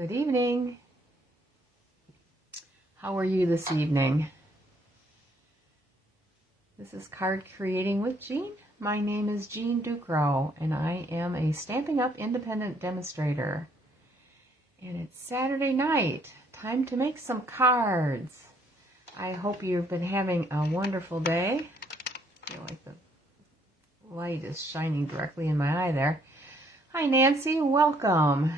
Good evening. How are you this evening? This is Card Creating with Jean. My name is Jean Ducrow, and I am a Stampin' Up! Independent demonstrator. And it's Saturday night. Time to make some cards. I hope you've been having a wonderful day. I feel like the light is shining directly in my eye there. Hi, Nancy. Welcome.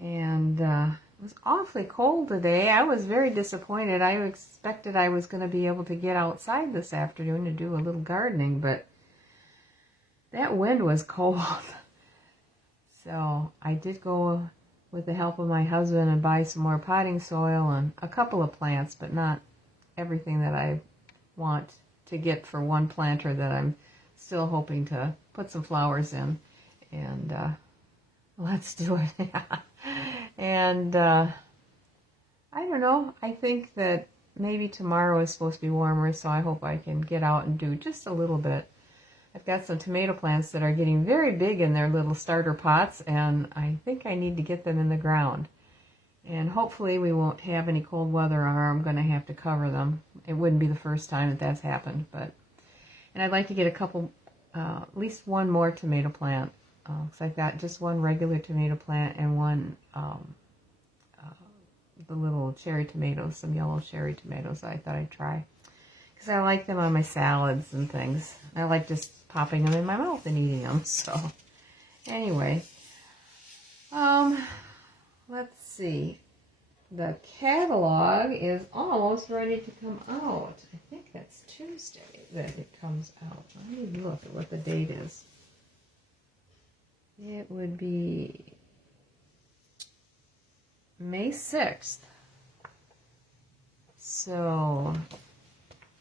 And it was awfully cold today. I was very disappointed. I expected I was going to be able to get outside this afternoon to do a little gardening, but that wind was cold. So I did go with the help of my husband and buy some more potting soil and a couple of plants, but not everything that I want to get for one planter that I'm still hoping to put some flowers in. And let's do it. And I don't know, I think that maybe tomorrow is supposed to be warmer, so I hope I can get out and do just a little bit. I've got some tomato plants that are getting very big in their little starter pots, and I think I need to get them in the ground. And hopefully we won't have any cold weather or I'm going to have to cover them. It wouldn't be the first time that that's happened, and I'd like to get a couple, at least one more tomato plant. Because I've got just one regular tomato plant and one, the little cherry tomatoes, some yellow cherry tomatoes I thought I'd try. Because I like them on my salads and things. I like just popping them in my mouth and eating them. So, anyway, let's see. The catalog is almost ready to come out. I think that's Tuesday that it comes out. Let me look at what the date is. It would be May 6th. So I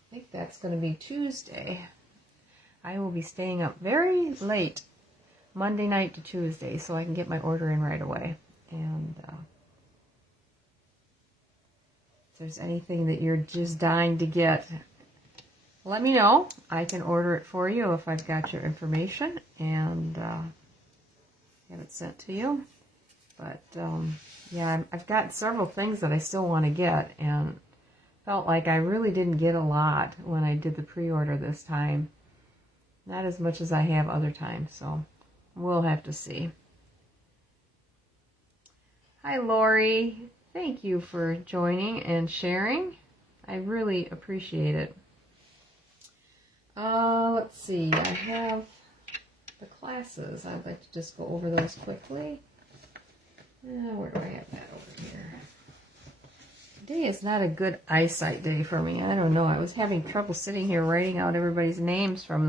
think that's going to be Tuesday. I will be staying up very late Monday night to Tuesday so I can get my order in right away. And if there's anything that you're just dying to get, let me know. I can order it for you if I've got your information and have it sent to you. But yeah, I've got several things that I still want to get, and felt like I really didn't get a lot when I did the pre-order this time. Not as much as I have other times, so we'll have to see. Hi, Lori. Thank you for joining and sharing. I really appreciate it. Let's see. I have the classes. I'd like to just go over those quickly. Where do I have that over here? Today is not a good eyesight day for me. I don't know. I was having trouble sitting here writing out everybody's names for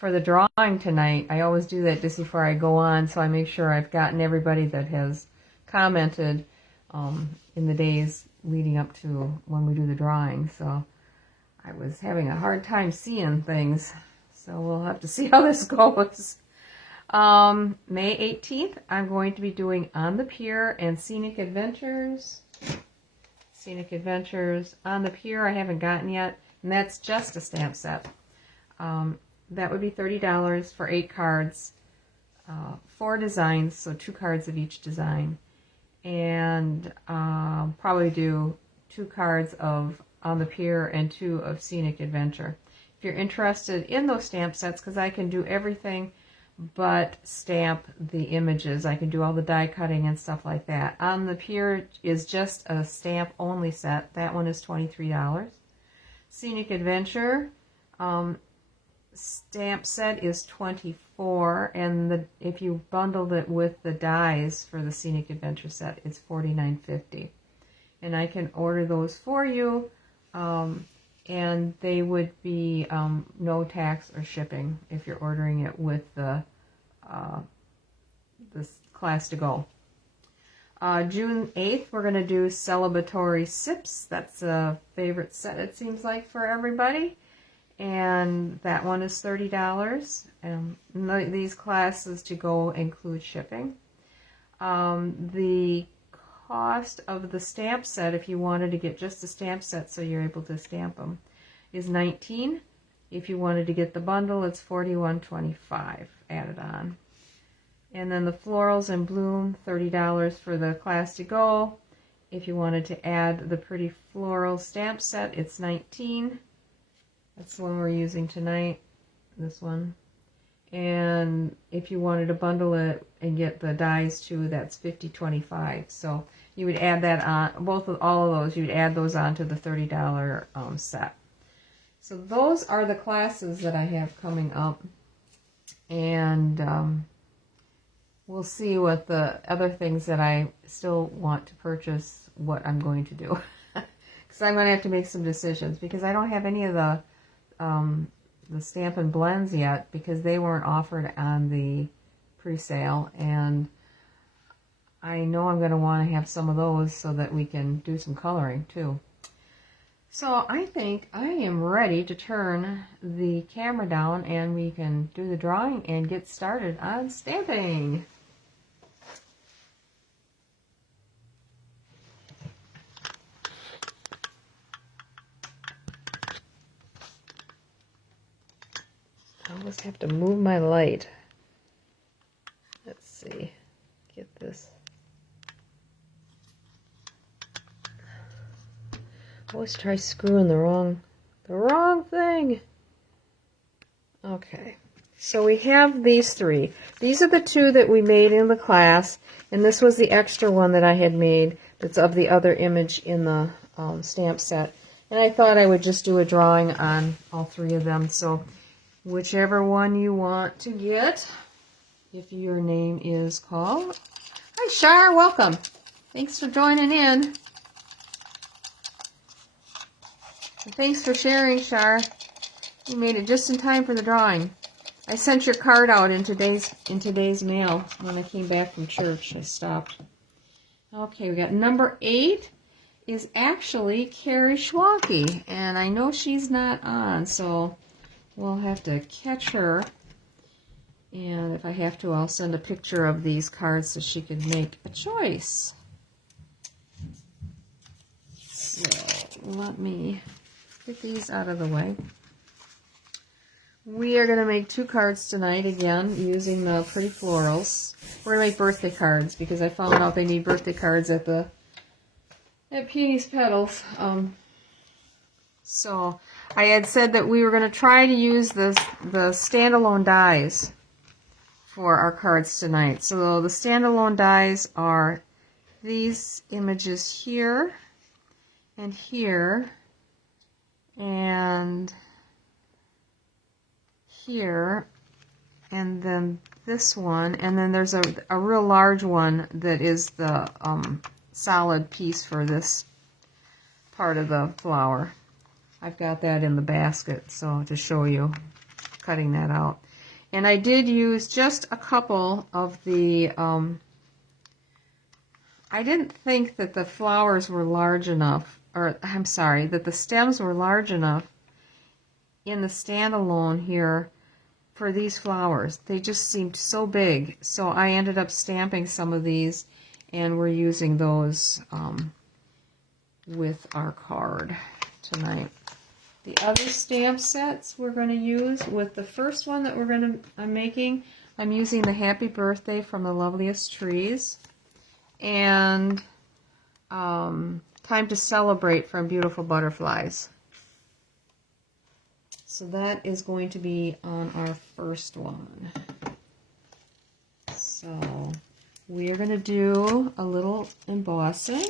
the drawing tonight. I always do that just before I go on, so I make sure I've gotten everybody that has commented in the days leading up to when we do the drawing. So I was having a hard time seeing things. So we'll have to see how this goes. May 18th, I'm going to be doing On the Pier and Scenic Adventures. Scenic Adventures. On the Pier I haven't gotten yet, and that's just a stamp set. That would be $30 for 8 cards, 4 designs, so 2 cards of each design. And probably do 2 cards of On the Pier and 2 of Scenic Adventure. If you're interested in those stamp sets, because I can do everything but stamp the images. I can do all the die cutting and stuff like that. On the Pier is just a stamp only set. That one is $23. Scenic Adventure stamp set is $24, and if you bundled it with the dies for the Scenic Adventure set, it's $49.50. And I can order those for you, and they would be no tax or shipping if you're ordering it with the this class to go. June 8th, we're going to do Celebratory Sips. That's a favorite set, it seems like, for everybody. And that one is $30. These classes to go include shipping. The cost of the stamp set, if you wanted to get just the stamp set so you're able to stamp them, is $19. If you wanted to get the bundle, it's $41.25 added on. And then the Florals in Bloom, $30 for the class to go. If you wanted to add the Pretty Floral stamp set, it's $19. That's the one we're using tonight, this one. And if you wanted to bundle it and get the dies too, that's $50.25. So you would add that on, all of those, you'd add those on to the $30 set. So those are the classes that I have coming up. And we'll see what the other things that I still want to purchase, what I'm going to do. Because I'm going to have to make some decisions, because I don't have any of the Stampin' Blends yet, because they weren't offered on the pre-sale, and I know I'm going to want to have some of those so that we can do some coloring too. So I think I am ready to turn the camera down and we can do the drawing and get started on stamping. I almost have to move my light. Let's see. Get this. Always try screwing the wrong thing. Okay. So we have these three. These are the two that we made in the class, and this was the extra one that I had made that's of the other image in the stamp set. And I thought I would just do a drawing on all three of them. So whichever one you want to get, if your name is called. Hi, Shar, welcome. Thanks for joining in. And thanks for sharing, Shar. You made it just in time for the drawing. I sent your card out in today's mail when I came back from church. I stopped. Okay, we got number 8 is actually Carrie Schwanke, and I know she's not on, so we'll have to catch her. And if I have to, I'll send a picture of these cards so she can make a choice. So let me get these out of the way. We are going to make 2 cards tonight, again, using the Pretty Florals. We're going to make birthday cards, because I found out they need birthday cards at Petey's Petals. So I had said that we were going to try to use the standalone dies for our cards tonight. So the standalone dies are these images here, and here, and here, and then this one, and then there's a real large one that is the solid piece for this part of the flower. I've got that in the basket, so to show you, cutting that out. And I did use just a couple of the, I didn't think that the flowers were large enough, or I'm sorry, that the stems were large enough in the standalone here for these flowers. They just seemed so big, so I ended up stamping some of these, and we're using those with our card tonight. The other stamp sets we're going to use, with the first one that I'm making, I'm using the Happy Birthday from the Loveliest Trees, and Time to Celebrate from Beautiful Butterflies. So that is going to be on our first one. So we are going to do a little embossing.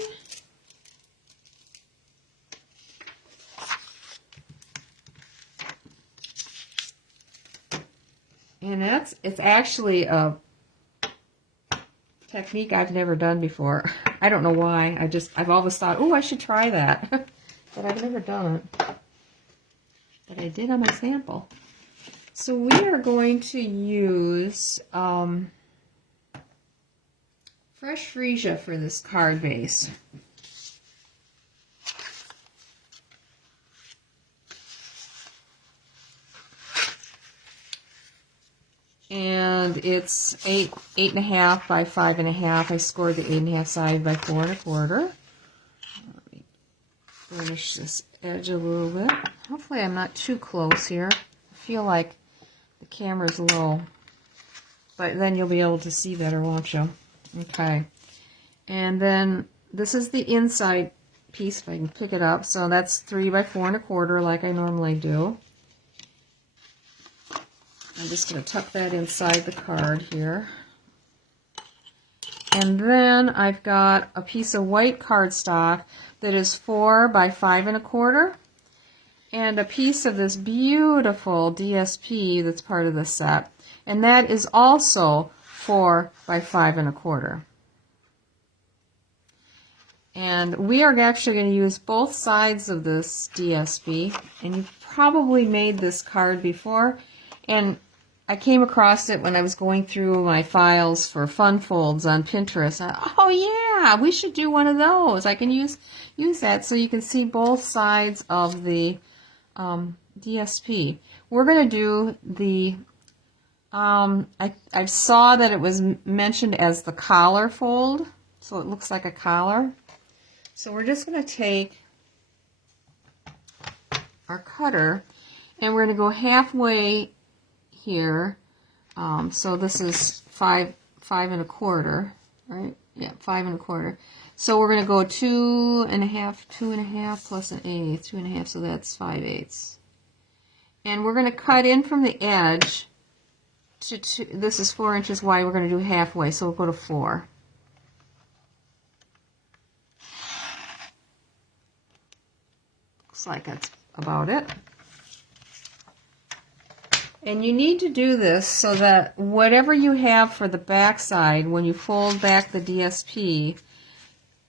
And it's actually a technique I've never done before. I don't know why. I've always thought, oh, I should try that. But I've never done it. But I did on my sample. So we are going to use fresh freesia for this card base. And it's 8.5 by 5.5. I scored the 8.5 side by 4 1/4. Let me finish this edge a little bit. Hopefully I'm not too close here. I feel like the camera's low. But then you'll be able to see better, won't you? Okay. And then this is the inside piece, if I can pick it up. So that's 3 by 4 1/4, like I normally do. I'm just going to tuck that inside the card here. And then I've got a piece of white cardstock that is 4 by 5 1/4. And a piece of this beautiful DSP that's part of the set. And that is also 4 by 5 1/4. And we are actually going to use both sides of this DSP. And you've probably made this card before. And I came across it when I was going through my files for fun folds on Pinterest. Oh yeah, we should do one of those. I can use that so you can see both sides of the DSP. We're going to do the, I saw that it was mentioned as the collar fold, so it looks like a collar. So we're just going to take our cutter and we're going to go halfway here. So this is 5 1/4, right? Yeah, 5 1/4. So we're going to go 2 1/2 plus an eighth, 2 1/2, so that's 5/8. And we're going to cut in from the edge to this is 4 inches wide. We're going to do halfway, so we'll go to 4. Looks like that's about it. And you need to do this so that whatever you have for the back side, when you fold back the DSP,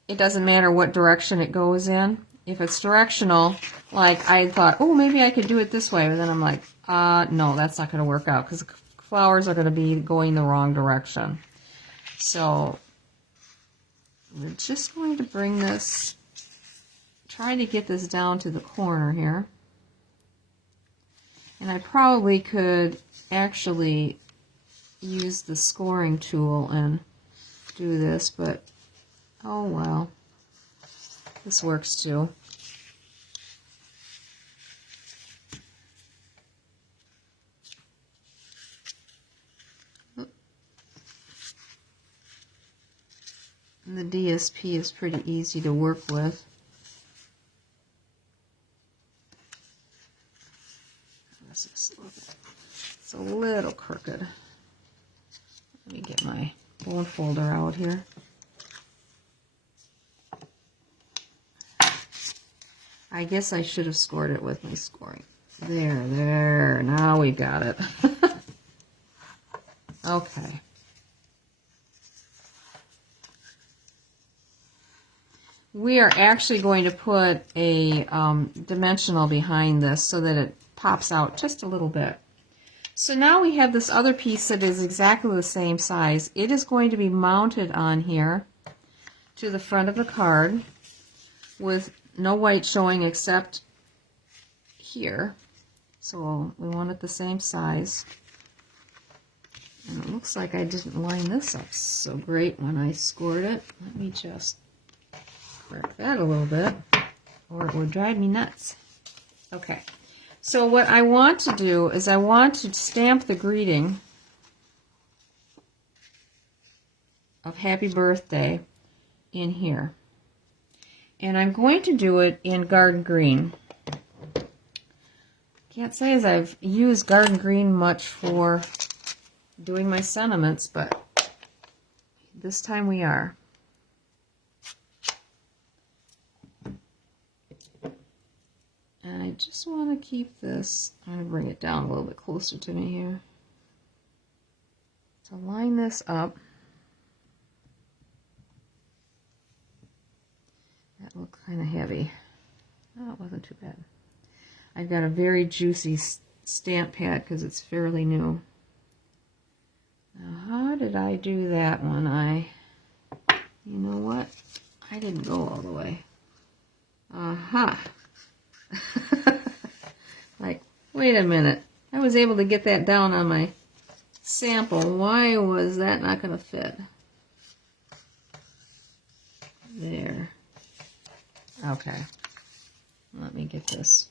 it doesn't matter what direction it goes in. If it's directional, like I thought, oh, maybe I could do it this way, but then I'm like, no, that's not going to work out because the flowers are going to be going the wrong direction. So we're just going to bring this, try to get this down to the corner here. And I probably could actually use the scoring tool and do this, but oh well. This works too. And the DSP is pretty easy to work with. It's a little crooked. Let me get my bone folder out here. I guess I should have scored it with my scoring. There, now we got it. Okay. We are actually going to put a dimensional behind this so that it pops out just a little bit. So now we have this other piece that is exactly the same size. It is going to be mounted on here to the front of the card with no white showing except here. So we want it the same size. And it looks like I didn't line this up so great when I scored it. Let me just correct that a little bit or it would drive me nuts. Okay. So what I want to do is I want to stamp the greeting of happy birthday in here. And I'm going to do it in garden green. Can't say as I've used garden green much for doing my sentiments, but this time we are. And I just want to keep this, I'm going to bring it down a little bit closer to me here. To line this up. That looked kind of heavy. Oh, it wasn't too bad. I've got a very juicy stamp pad because it's fairly new. Now, how did I do that one? You know what? I didn't go all the way. Aha! Like, wait a minute. I was able to get that down on my sample. Why was that not going to fit? There. Okay. Let me get this.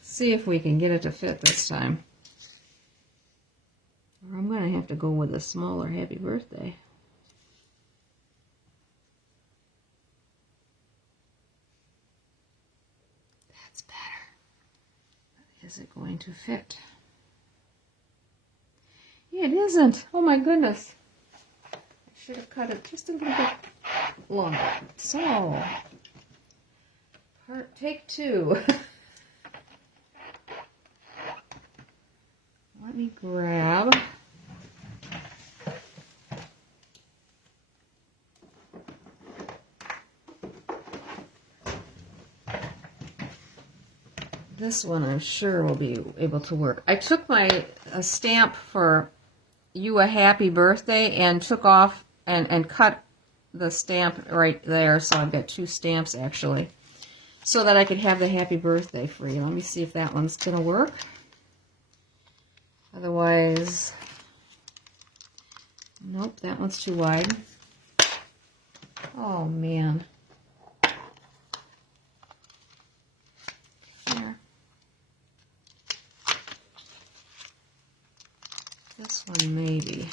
See if we can get it to fit this time. have to go with a smaller happy birthday. That's better. Is it going to fit? Yeah, it isn't. Oh my goodness. I should have cut it just a little bit longer. So, take 2. Let me grab this one. I'm sure will be able to work. I took my stamp for you a happy birthday and took off and cut the stamp right there, so I've got 2 stamps actually, so that I could have the happy birthday for you. Let me see if that one's gonna work. Otherwise, nope, that one's too wide. Oh man. Here. This one maybe.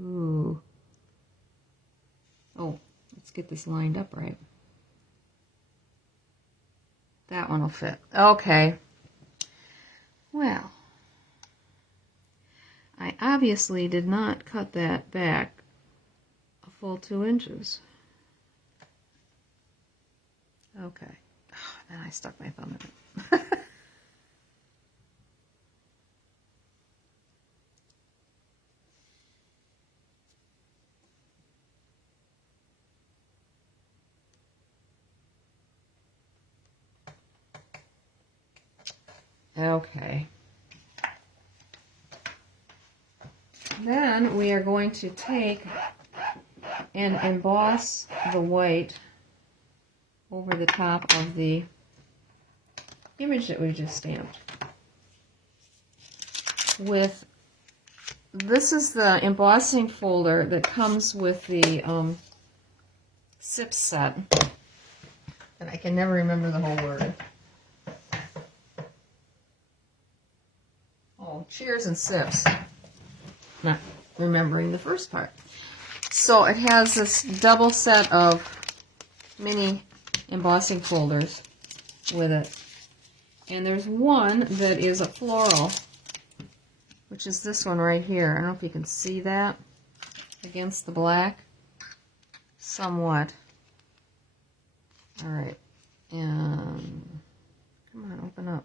Ooh. Oh, let's get this lined up right. That one will fit. Okay. Well, I obviously did not cut that back a full 2 inches. Okay. Oh, then I stuck my thumb in it. Okay. Then we are going to take and emboss the white over the top of the image that we just stamped. This is the embossing folder that comes with the SIP set. And I can never remember the whole word. Oh, cheers and sips. Not remembering the first part. So it has this double set of mini embossing folders with it. And there's one that is a floral, which is this one right here. I don't know if you can see that against the black. Somewhat. All right. And come on, open up.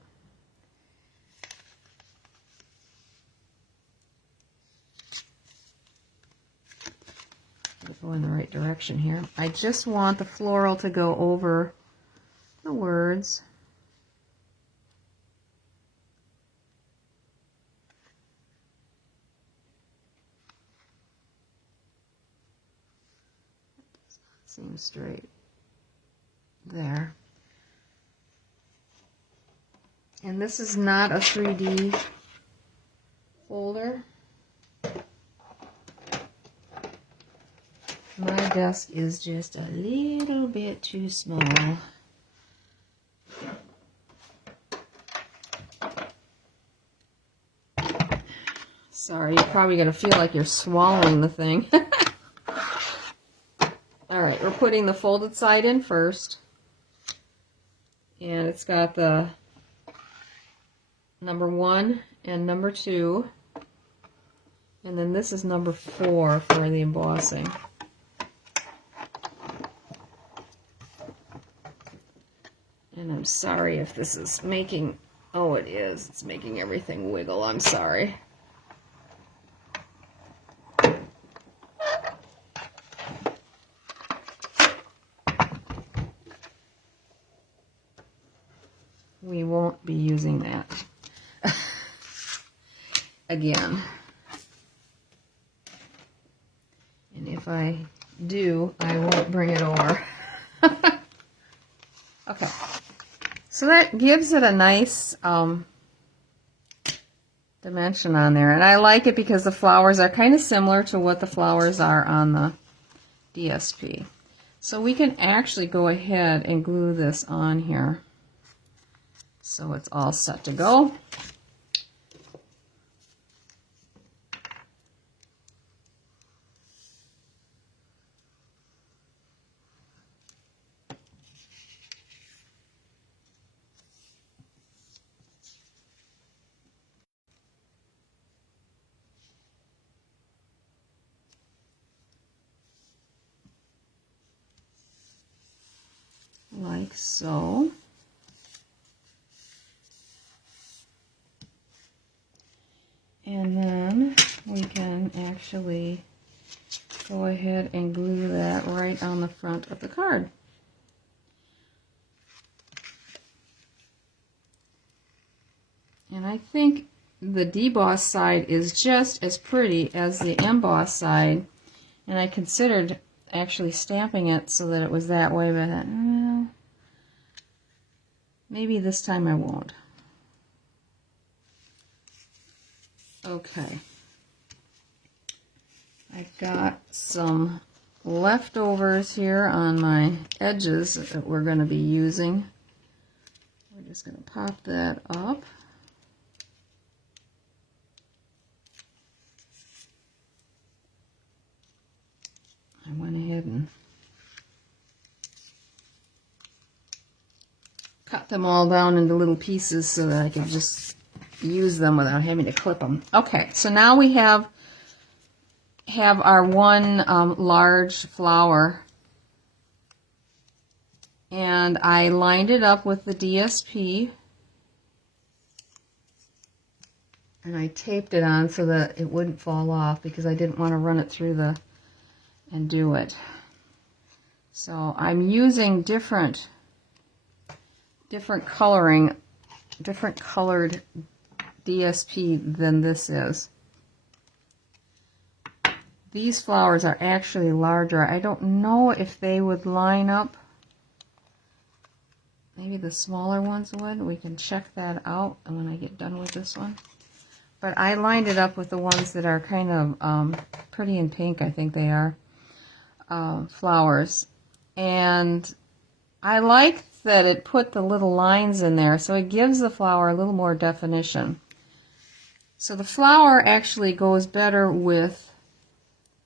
Go in the right direction here. I just want the floral to go over the words. Does not seem straight there. And this is not a 3D folder. My desk is just a little bit too small. Sorry, you're probably going to feel like you're swallowing the thing. Alright, we're putting the folded side in first. And it's got the number 1 and number 2. And then this is number 4 for the embossing. And I'm sorry if this is making, oh it is, it's making everything wiggle, I'm sorry. We won't be using that again. And if I do, I won't bring it over. Okay. So that gives it a nice dimension on there. And I like it because the flowers are kind of similar to what the flowers are on the DSP. So we can actually go ahead and glue this on here. So it's all set to go. like so. And then we can actually go ahead and glue that right on the front of the card. And I think the deboss side is just as pretty as the emboss side. And I considered actually stamping it so that it was that way, but maybe this time I won't. Okay. I've got some leftovers here on my edges that we're going to be using. We're just going to pop that up. I went ahead and cut them all down into little pieces so that I could just use them without having to clip them. Okay, so now we have our one large flower, and I lined it up with the DSP, and I taped it on so that it wouldn't fall off because I didn't want to run it through and do it. So I'm using different colored DSP than this is. These flowers are actually larger. I don't know if they would line up. Maybe the smaller ones would. We can check that out when I get done with this one. But I lined it up with the ones that are kind of pretty in pink, I think they are, flowers. And I like that it put the little lines in there, so it gives the flower a little more definition. So the flower actually goes better with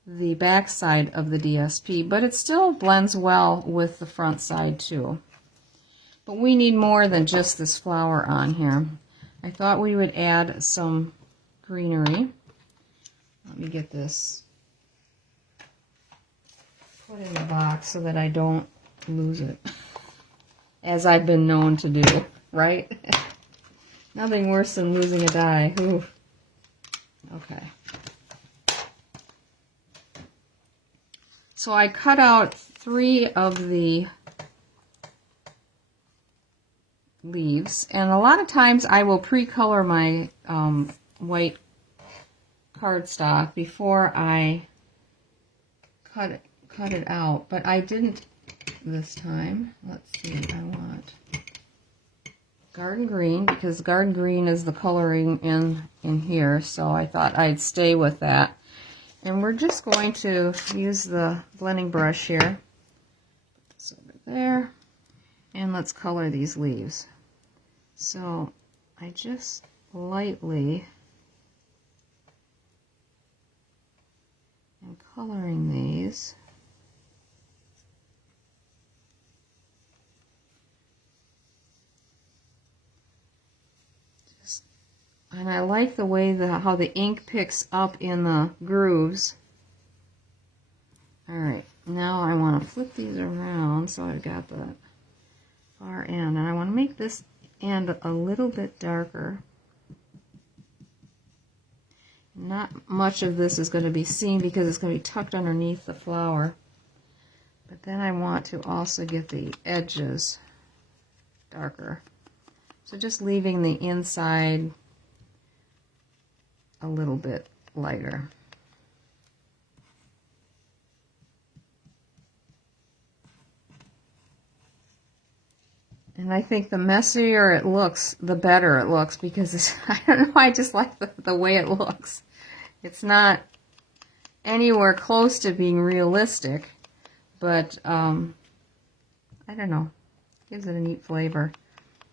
the back side of the DSP, but it still blends well with the front side too. But we need more than just this flower on here. I thought we would add some greenery. Let me get this put in the box so that I don't lose it, as I've been known to do, right? Nothing worse than losing a die. Ooh. Okay. So I cut out 3 of the leaves, and a lot of times I will pre-color my white cardstock before I cut it out, but I didn't this time. Let's see, I want garden green because garden green is the coloring in here, so I thought I'd stay with that. And we're just going to use the blending brush here. Put this over there. And let's color these leaves. So I just lightly am coloring these. And I like the way how the ink picks up in the grooves. Alright, now I want to flip these around so I've got the far end. And I want to make this end a little bit darker. Not much of this is going to be seen because it's going to be tucked underneath the flower. But then I want to also get the edges darker. So just leaving the inside a little bit lighter. And I think the messier it looks, the better it looks, because I don't know, I just like the way it looks. It's not anywhere close to being realistic, but I don't know, gives it a neat flavor.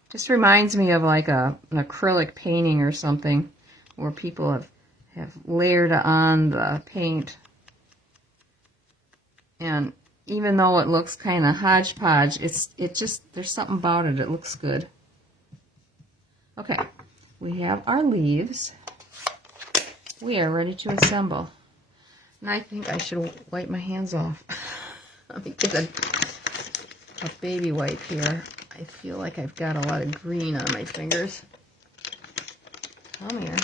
Just reminds me of like an acrylic painting or something, where people have layered on the paint. And even though it looks kind of hodgepodge, it just, there's something about it, it looks good. Okay, we have our leaves. We are ready to assemble. And I think I should wipe my hands off. Let me get a baby wipe here. I feel like I've got a lot of green on my fingers. Come here.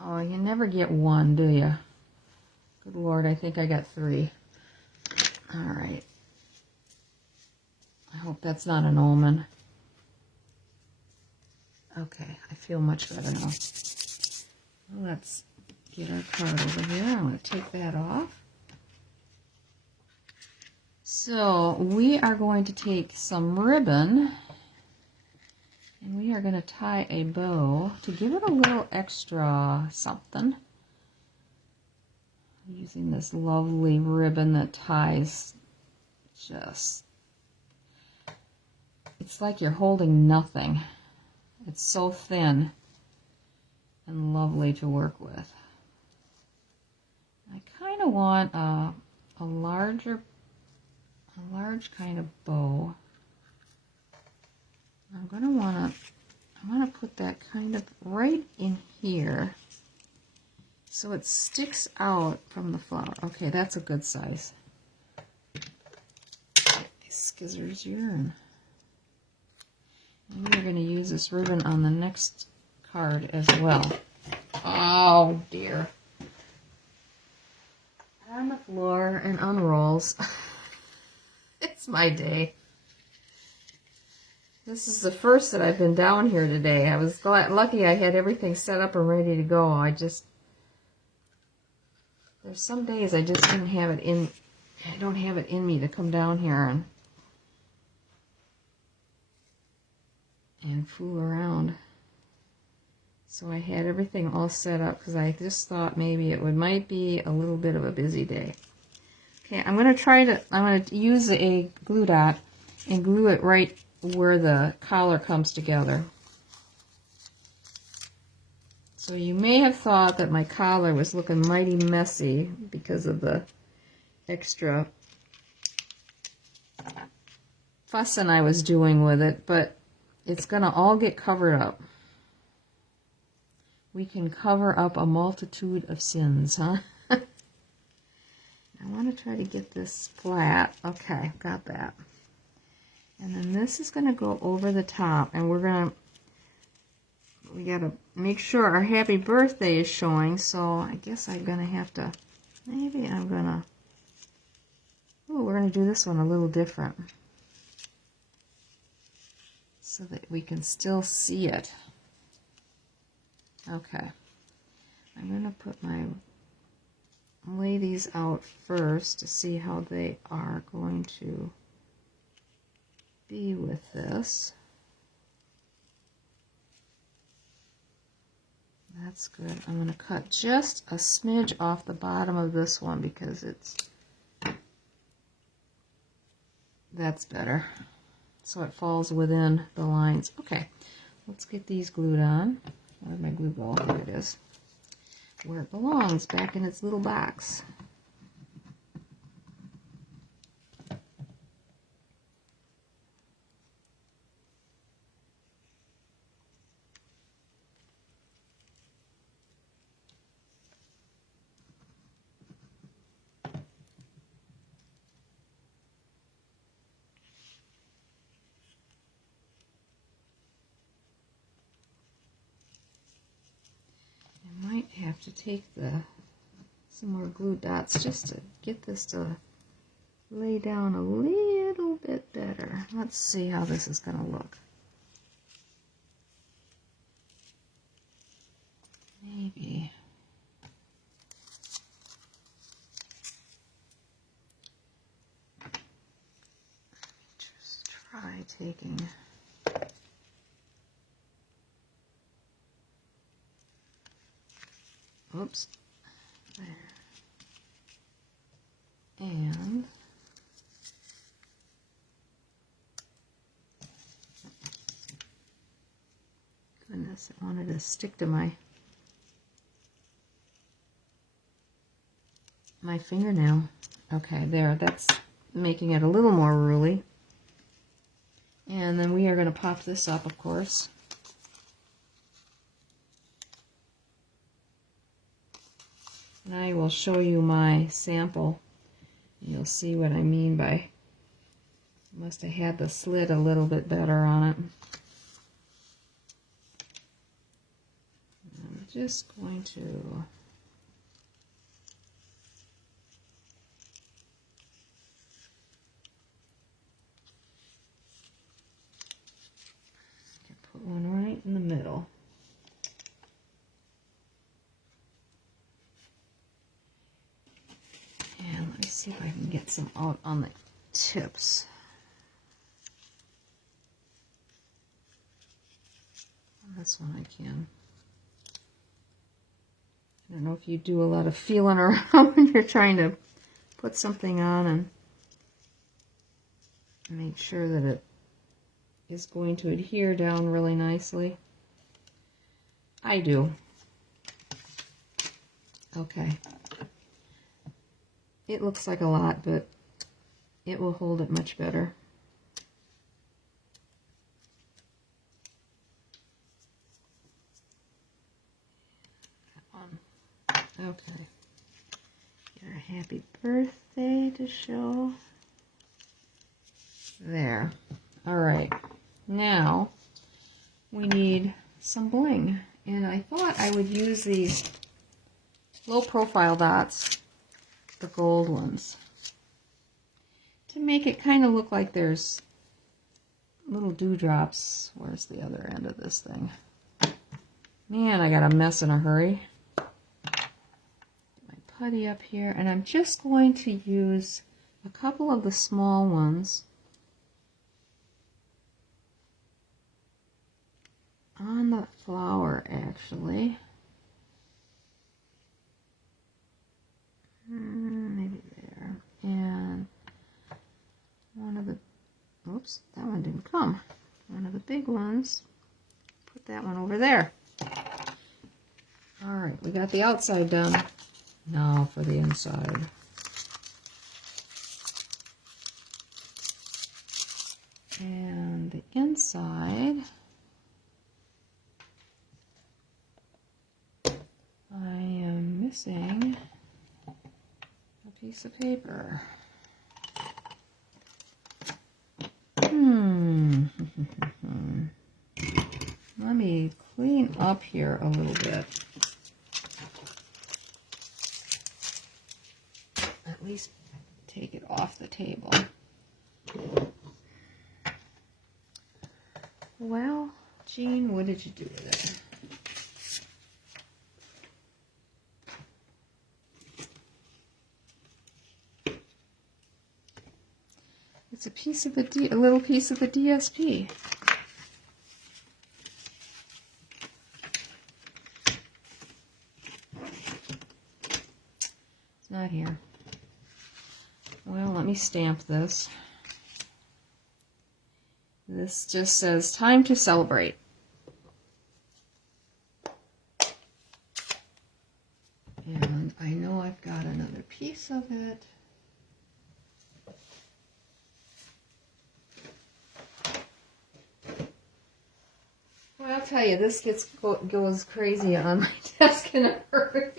Oh, you never get one, do you? Good Lord, I think I got 3. All right. I hope that's not an omen. Okay, I feel much better now. Well, let's get our card over here. I'm going to take that off. So we are going to take some ribbon and we are going to tie a bow to give it a little extra something. Using this lovely ribbon that ties just, it's like you're holding nothing. It's so thin and lovely to work with. I kind of want a large kind of bow. I'm going to want to put that kind of right in here so it sticks out from the flower. Okay, that's a good size. Scissors yarn. And we're going to use this ribbon on the next card as well. Oh dear. On the floor and unrolls. It's my day. This is the first that I've been down here today. I was lucky I had everything set up and ready to go. There's some days I just didn't have it in, I don't have it in me to come down here and fool around. So I had everything all set up because I just thought maybe might be a little bit of a busy day. Okay, I'm going to use a glue dot and glue it right where the collar comes together. So you may have thought that my collar was looking mighty messy because of the extra fussing I was doing with it, but it's going to all get covered up. We can cover up a multitude of sins, huh? I want to try to get this flat. Okay, got that. And then this is going to go over the top, and we got to make sure our happy birthday is showing, so I guess I'm going to have to, we're going to do this one a little different so that we can still see it. Okay. I'm going to lay these out first to see how they are going to be with this. That's good. I'm going to cut just a smidge off the bottom of this one because that's better. So it falls within the lines. Okay, let's get these glued on. Where'd my glue go? Here it is. Where it belongs, back in its little box. Have to take some more glue dots just to get this to lay down a little bit better. Let's see how this is going to look. Maybe. Just try taking. Oops. There. And goodness, I wanted to stick to my fingernail. Okay, there. That's making it a little more ruly. And then we are going to pop this up, of course. And I will show you my sample. You'll see what I mean by Must have had the slit a little bit better on it. I'm just going to put one right in the middle. And let me see if I can get some out on the tips. This one I can. I don't know if you do a lot of feeling around when you're trying to put something on and make sure that it is going to adhere down really nicely. I do. Okay. It looks like a lot, but it will hold it much better. Okay. Get our happy birthday to show. There. All right. Now we need some bling. And I thought I would use these low profile dots, the gold ones, to make it kind of look like there's little dewdrops. Where's the other end of this thing? Man, I got a mess in a hurry. Putty up here, and I'm just going to use a couple of the small ones on the flower, actually. Maybe there. And one of the, oops, that one didn't come. One of the big ones, put that one over there. All right, we got the outside done. Now for the inside. And the inside, I am missing a piece of paper. Let me clean up here a little bit. At least take it off the table. Well, Jean, what did you do with it? It's a piece of the a little piece of the DSP. It's not here. Well, let me stamp this. This just says, time to celebrate. And I know I've got another piece of it. Well, I'll tell you, this goes crazy on my desk in a hurry.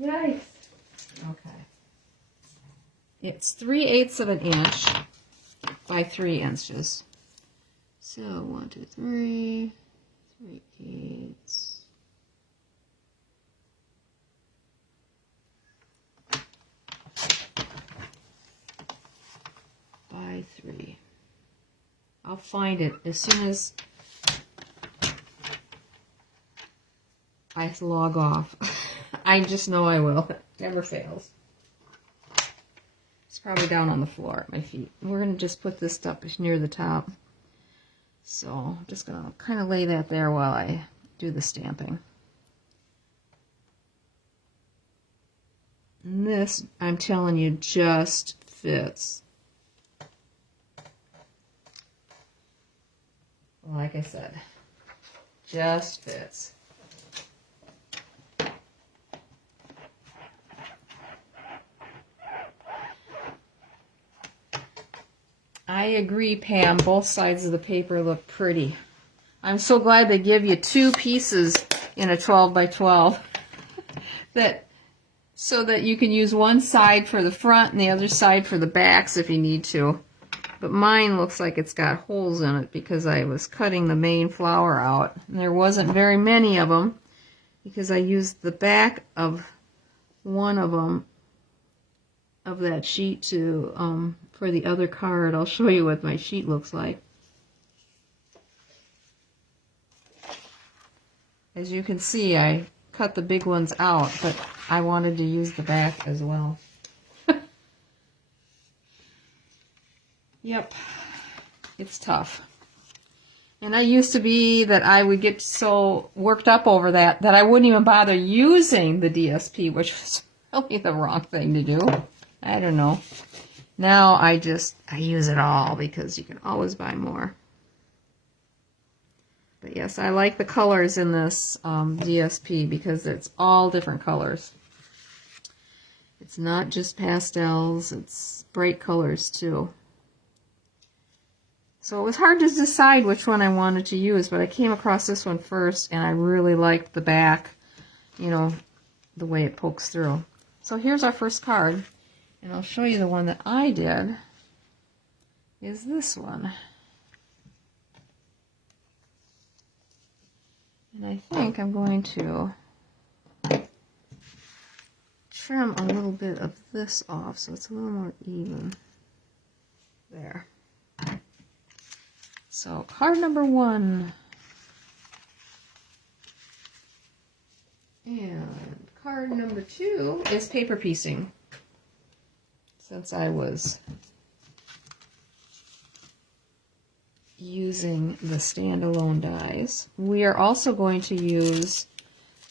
Yikes. Okay. It's 3/8 of an inch by 3 inches. So 1, 2, 3, 3/8. By 3. I'll find it as soon as I log off. I just know I will. It never fails. It's probably down on the floor at my feet. We're going to just put this up near the top. So I'm just going to kind of lay that there while I do the stamping. And this, I'm telling you, just fits. Like I said, just fits. I agree, Pam. Both sides of the paper look pretty. I'm so glad they give you 2 pieces in a 12 by 12 that so that you can use one side for the front and the other side for the backs if you need to. But mine looks like it's got holes in it because I was cutting the main flower out. And there wasn't very many of them because I used the back of one of them, of that sheet, to for the other card. I'll show you what my sheet looks like. As you can see, I cut the big ones out, but I wanted to use the back as well. Yep, it's tough. And I used to be that I would get so worked up over that I wouldn't even bother using the DSP, which was really the wrong thing to do. I don't know. Now I use it all because you can always buy more. But yes, I like the colors in this DSP because it's all different colors. It's not just pastels, it's bright colors too. So it was hard to decide which one I wanted to use, but I came across this one first, and I really liked the back, you know, the way it pokes through. So here's our first card, and I'll show you the one that I did, is this one. And I think I'm going to trim a little bit of this off so it's a little more even. There. So card number 1. And card number 2 is paper piecing. Since I was using the standalone dies, we are also going to use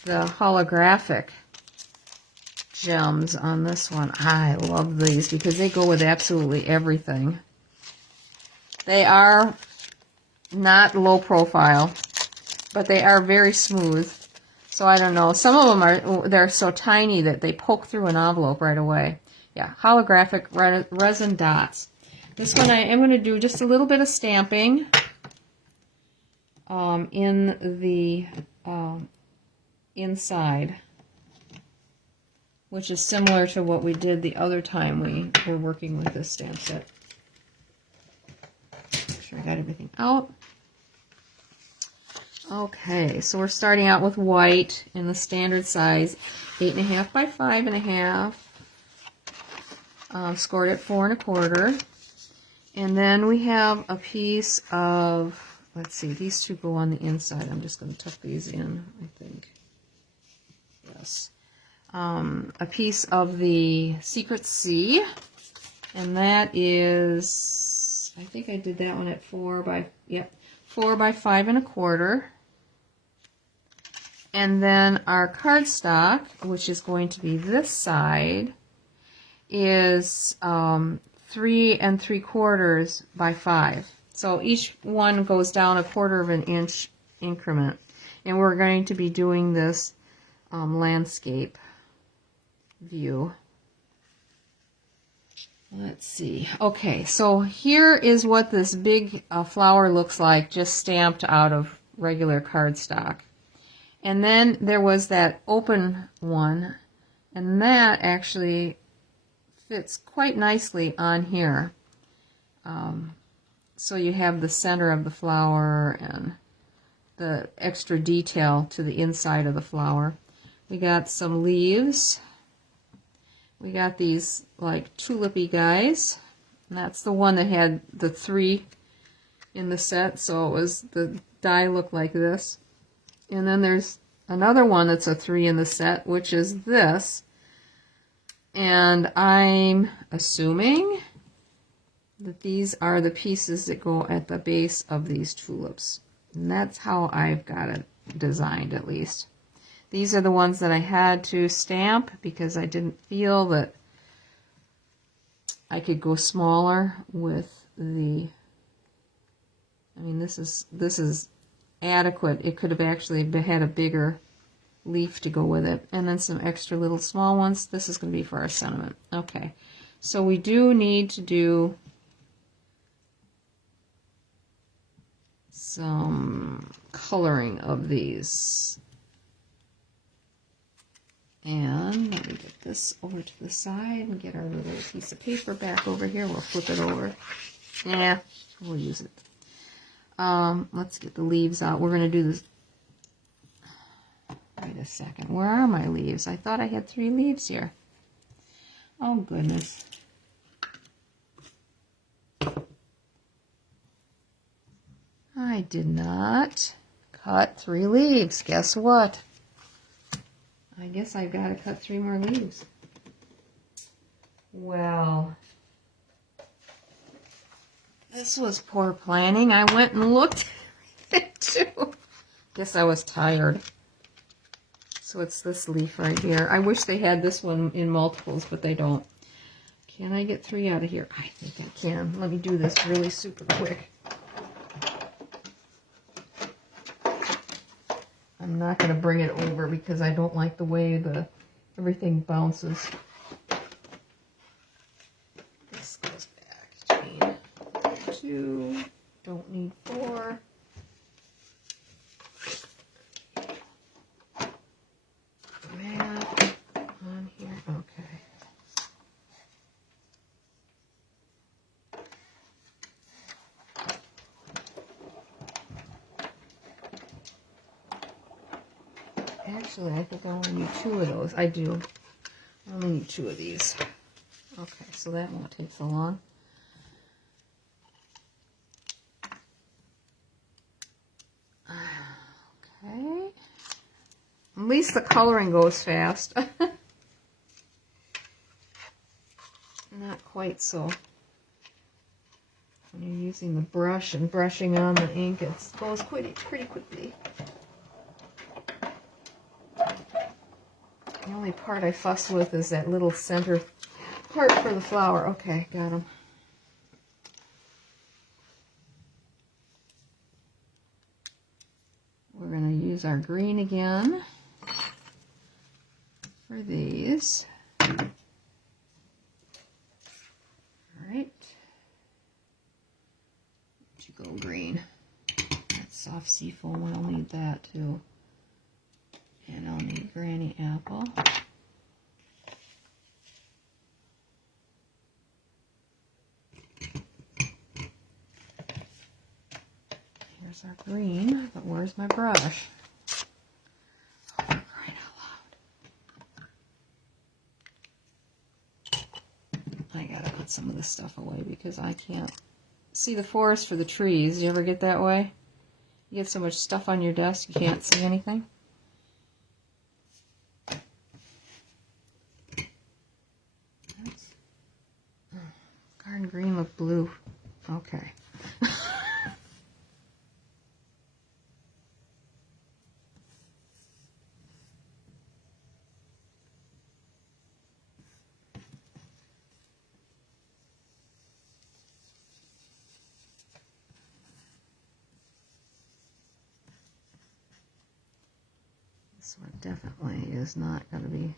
the holographic gems on this one. I love these because they go with absolutely everything. They are not low profile, but they are very smooth. So I don't know. Some of them they're so tiny that they poke through an envelope right away. Yeah, holographic resin dots. This one I am going to do just a little bit of stamping in the inside, which is similar to what we did the other time we were working with this stamp set. Make sure I got everything out. Okay, so we're starting out with white in the standard size, 8.5 by 5.5, scored at 4 1/4. And then we have a piece of, let's see, these two go on the inside. I'm just going to tuck these in, I think. Yes. A piece of the Secret Sea, and that is, I think I did that one at 4 by 5 1/4. And then our cardstock, which is going to be this side, is 3 3/4 by 5. So each one goes down 1/4 of an inch increment. And we're going to be doing this landscape view. Let's see. Okay, so here is what this big flower looks like, just stamped out of regular cardstock. And then there was that open one, and that actually fits quite nicely on here. So you have the center of the flower and the extra detail to the inside of the flower. We got some leaves. We got these like tulipy guys. And that's the one that had the 3 in the set, so it was, the die looked like this. And then there's another one that's a 3 in the set, which is this. And I'm assuming that these are the pieces that go at the base of these tulips. And that's how I've got it designed, at least. These are the ones that I had to stamp because I didn't feel that I could go smaller with the, I mean, this is adequate. It could have actually had a bigger leaf to go with it. And then some extra little small ones. This is going to be for our sentiment. Okay, so we do need to do some coloring of these. And let me get this over to the side and get our little piece of paper back over here. We'll flip it over. Yeah, we'll use it. Let's get the leaves out. We're going to do this. Wait a second. Where are my leaves? I thought I had 3 leaves here. Oh, goodness. I did not cut 3 leaves. Guess what? I guess I've got to cut 3 more leaves. Well, this was poor planning. I went and looked at it too. Guess I was tired. So it's this leaf right here. I wish they had this one in multiples, but they don't. Can I get 3 out of here? I think I can. Let me do this really super quick. I'm not going to bring it over because I don't like the way everything bounces. This goes back between 2. Don't need 4. Map on here. Okay. Actually, I think I only need 2 of those. I do. I only need 2 of these. Okay, so that won't take so long. Okay. At least the coloring goes fast. Not quite so. When you're using the brush and brushing on the ink, it goes pretty quickly. The only part I fuss with is that little center part for the flower. Okay, got them. We're going to use our green again for these. All right. You go green. That soft seafoam, I'll need that too. And I'll need Granny Apple. Here's our green, but where's my brush? Oh, for crying out loud. I gotta put some of this stuff away because I can't see the forest for the trees. You ever get that way? You get so much stuff on your desk you can't see anything? Garden green look blue. Okay. This one definitely is not going to be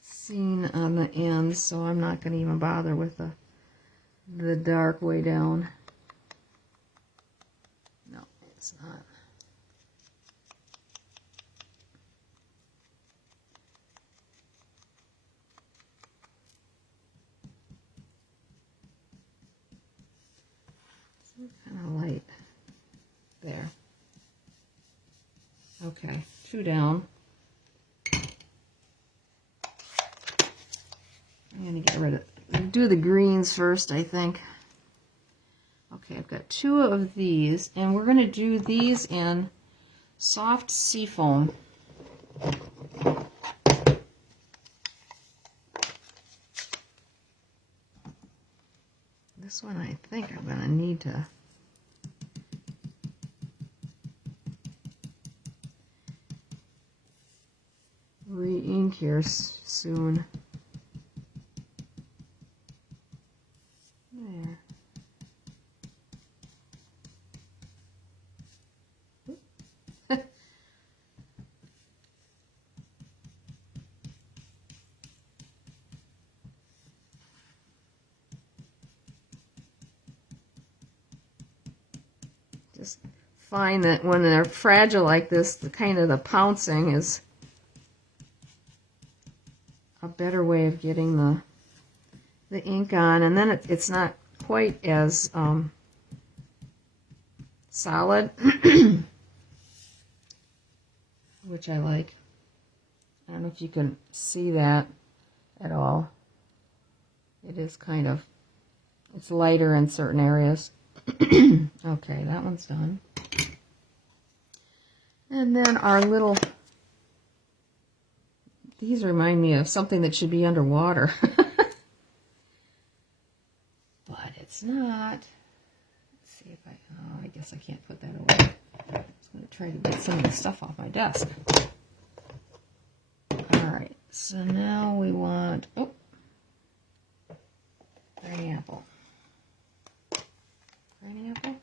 seen on the ends, so I'm not going to even bother with the dark way down. No, it's not. Kind of light there. Okay, 2 down. I'm going to get rid of, do the greens first, I think. Okay, I've got 2 of these, and we're going to do these in soft seafoam. This one I think I'm going to need to re-ink here soon. There. Just find that when they're fragile like this, the kind of the pouncing is a better way of getting the ink on, and then it's not quite as solid, which I like. I don't know if you can see that at all. It is kind of, it's lighter in certain areas. Okay, that one's done. And then our little, these remind me of something that should be underwater. But it's not. Let's see if I guess I can't put that away. I'm just going to try to get some of the stuff off my desk. Alright, so now we want, granny apple. Granny apple?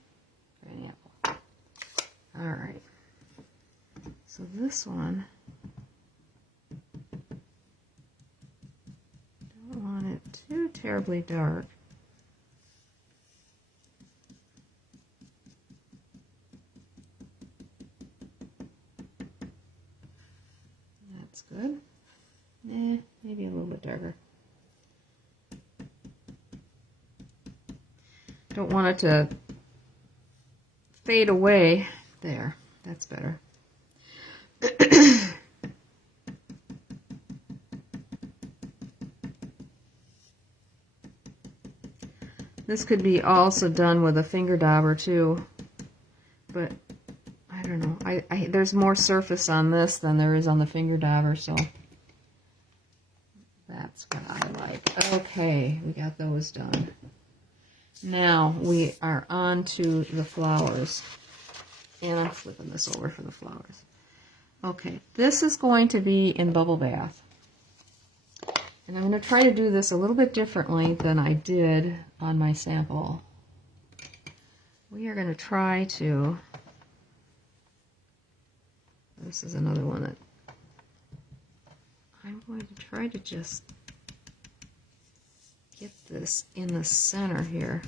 Granny apple. Alright. So this one, don't want it too terribly dark. That's good. Maybe a little bit darker. Don't want it to fade away. There, that's better. This could be also done with a finger dauber too, but I don't know. There's more surface on this than there is on the finger dauber, so that's what I like. Okay, we got those done. Now we are on to the flowers, and I'm flipping this over for the flowers. Okay, this is going to be in Bubble Bath. And I'm going to try to do this a little bit differently than I did on my sample. We are going to try to, this is another one that I'm going to try to just get this in the center here.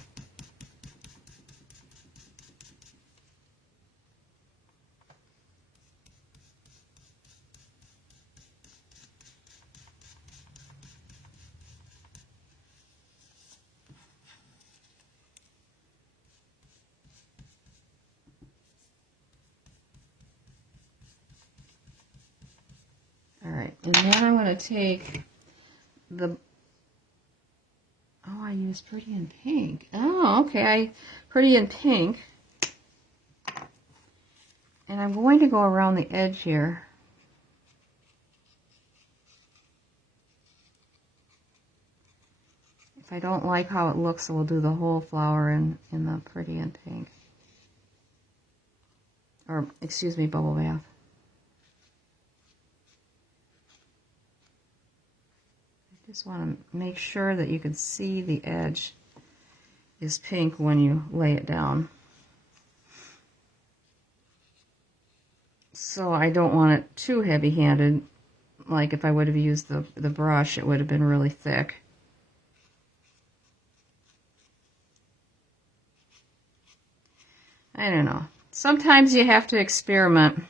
Alright, and then I'm going to take the, I used Pretty in Pink. Oh, okay, Pretty in Pink. And I'm going to go around the edge here. If I don't like how it looks, we'll do the whole flower in the Pretty in Pink. Or, excuse me, Bubble Bath. Just want to make sure that you can see the edge is pink when you lay it down. So I don't want it too heavy-handed. Like if I would have used the brush, it would have been really thick. I don't know. Sometimes you have to experiment.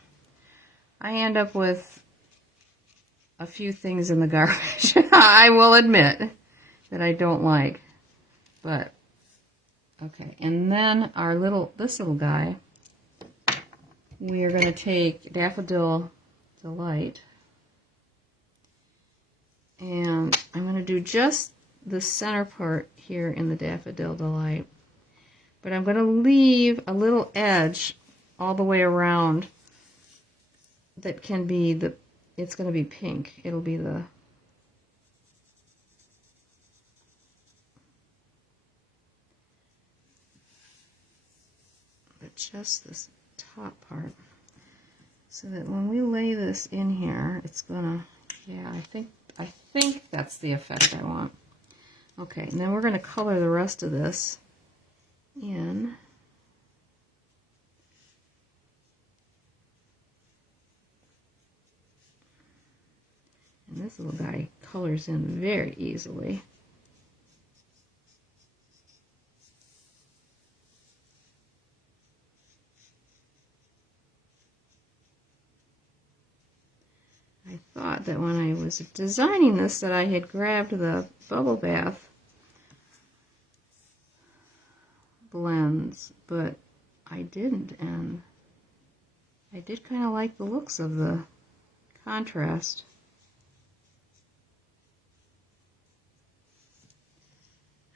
I end up with a few things in the garbage, I will admit, that I don't like. But, okay. And then this little guy, we are going to take Daffodil Delight. And I'm going to do just the center part here in the Daffodil Delight. But I'm going to leave a little edge all the way around that can be it's going to be pink. It'll be but just this top part. So that when we lay this in here, it's gonna, yeah, I think that's the effect I want. Okay, and then we're going to color the rest of this in. And this little guy colors in very easily. thought that when I was designing this that I had grabbed the bubble bath blends, but I didn't, and I did kind of like the looks of the contrast.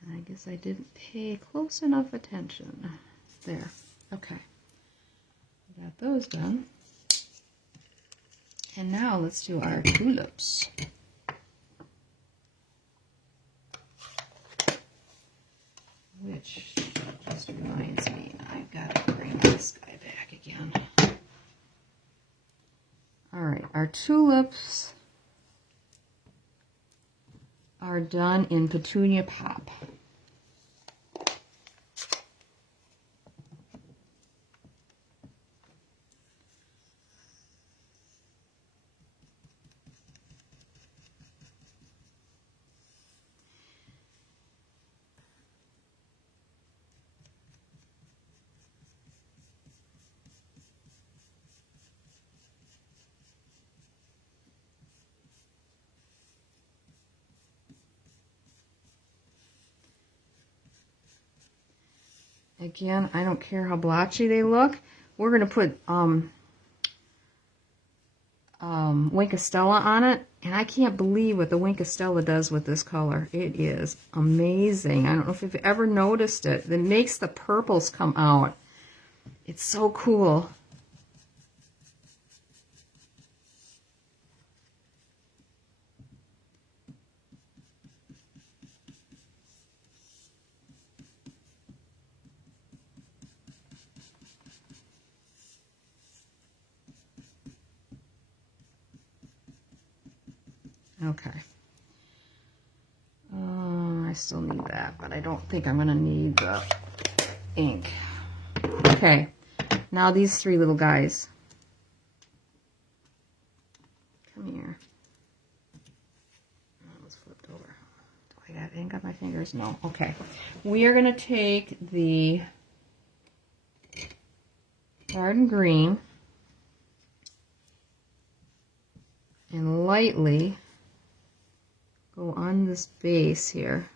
And I guess I didn't pay close enough attention. There. Okay. Got those done. And now let's do our tulips. Which just reminds me, I've got to bring this guy back again. Alright, our tulips are done in Petunia Pop. Again, I don't care how blotchy they look. We're going to put Wink of Stella on it, and I can't believe what the Wink of Stella does with this color. It is amazing. I don't know if you've ever noticed it. It makes the purples come out. It's so cool. Okay. I still need that, but I don't think I'm going to need the ink. Okay. Now these three little guys. Come here. That was flipped over. Do I got ink on my fingers? No. Okay. We are going to take the garden green and lightly go on this base here.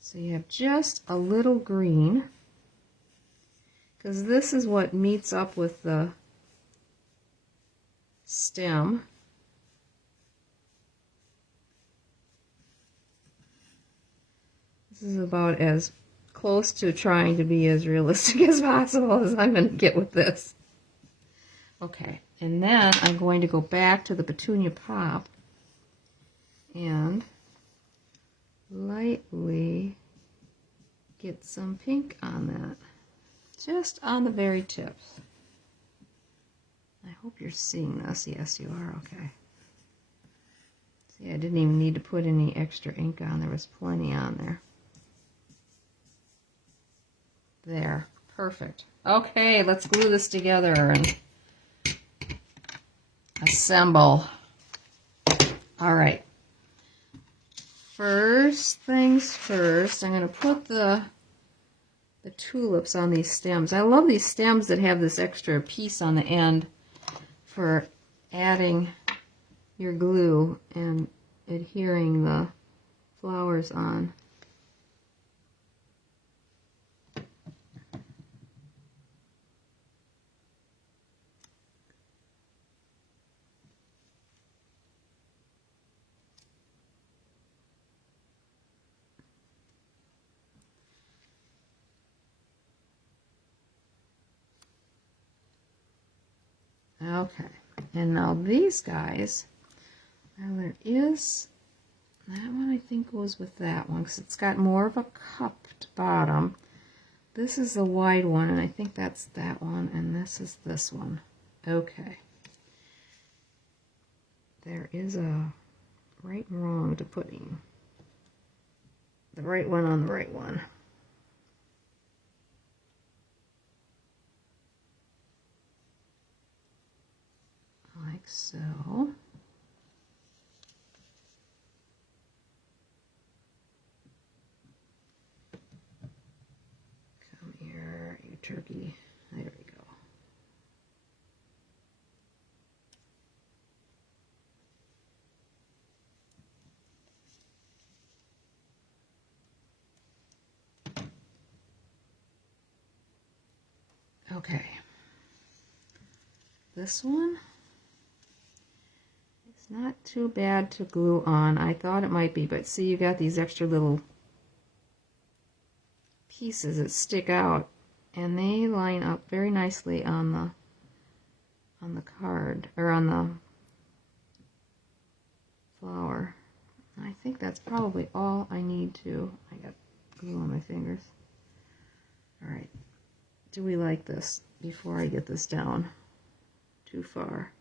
So you have just a little green, because this is what meets up with the stem. This is about as close to trying to be as realistic as possible as I'm going to get with this. Okay, and then I'm going to go back to the Petunia Pop and lightly get some pink on that, just on the very tips. I hope you're seeing this. Yes, you are. Okay. See, I didn't even need to put any extra ink on. There was plenty on there. There. Perfect. Okay, let's glue this together and assemble. All right. First things first, I'm going to put the tulips on these stems. I love these stems that have this extra piece on the end for adding your glue and adhering the flowers on. Okay, and now these guys, now there is, that one I think goes with that one because it's got more of a cupped bottom. This is the wide one, and I think that's that one, and this is this one. Okay. There is a right and wrong to putting the right one on the right one. Like so. Come here, you turkey. There we go. Okay. This one is not too bad to glue on. I thought it might be, but see, you got these extra little pieces that stick out, and they line up very nicely on the card, or on the flower. I think that's probably all I need to. I got glue on my fingers. All right. Do we like this before I get this down too far?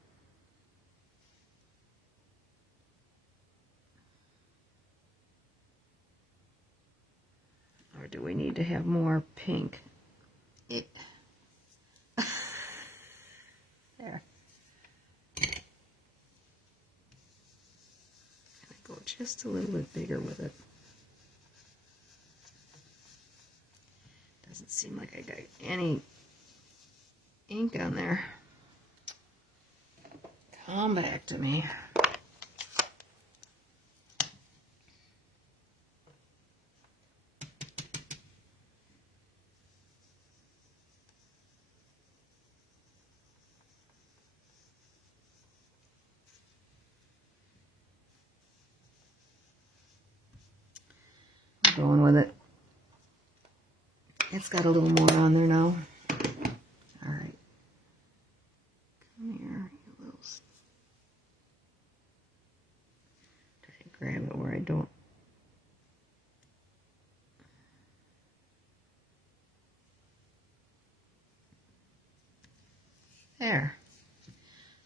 Or do we need to have more pink? There. I go just a little bit bigger with it. Doesn't seem like I got any ink on there. Come back to me. I'm going with it. It's got a little more on there now. All right. Come here, you little... Try to grab it where I don't... There.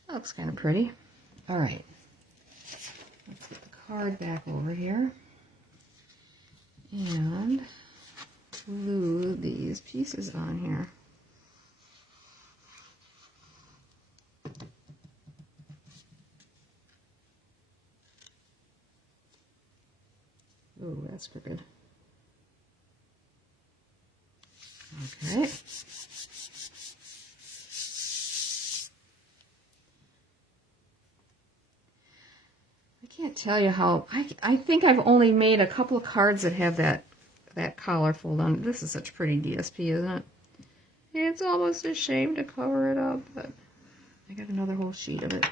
That looks kind of pretty. All right. Let's get the card back over here. And glue these pieces on here. Ooh, that's crooked. Okay. I can't tell you how, I think I've only made a couple of cards that have that collar fold on. This is such pretty DSP, isn't it? It's almost a shame to cover it up, but I got another whole sheet of it.